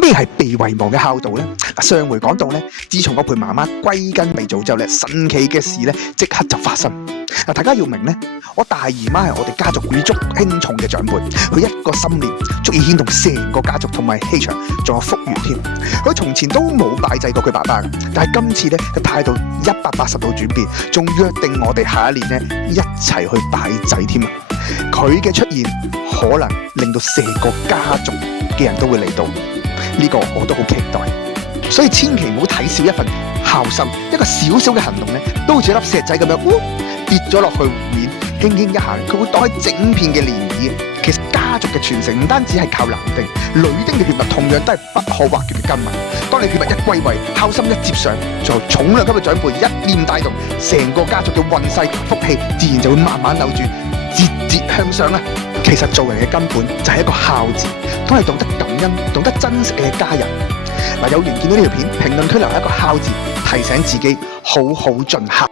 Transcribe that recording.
咩係被遺忘嘅孝道呢？上回講到咧，自從我陪媽媽歸根未祖之後咧，神奇嘅事咧即刻就發生。大家要明咧，我大姨媽係我哋家族舉足輕重嘅長輩，佢一個心念足以牽動成個家族同埋氣場，仲有福源添。佢從前都冇拜祭過佢爸爸，但係今次咧嘅態度180度轉變，仲約定我哋下一年咧一齊去拜祭添啊！佢嘅出現可能令到成個家族嘅人都會嚟到，呢個我都好期待。所以千祈唔好睇少一份孝心，一個小小嘅行動咧，都好似粒石仔咁樣，跌咗落去湖面，輕輕一下，佢會帶起整片嘅漣漪。其實家族嘅傳承唔單止係靠男丁，女丁嘅血脈同樣都係不可或缺嘅根脈。當你血脈一歸位，孝心一接上，最後重量級嘅長輩一念帶動，成個家族嘅運勢福氣自然就會慢慢扭轉，節節向上啦。其實做人嘅根本就係一個孝字，都係懂得感恩、懂得珍惜嘅家人。有緣見到呢條片，評論區留一個孝字，提醒自己好好盡孝。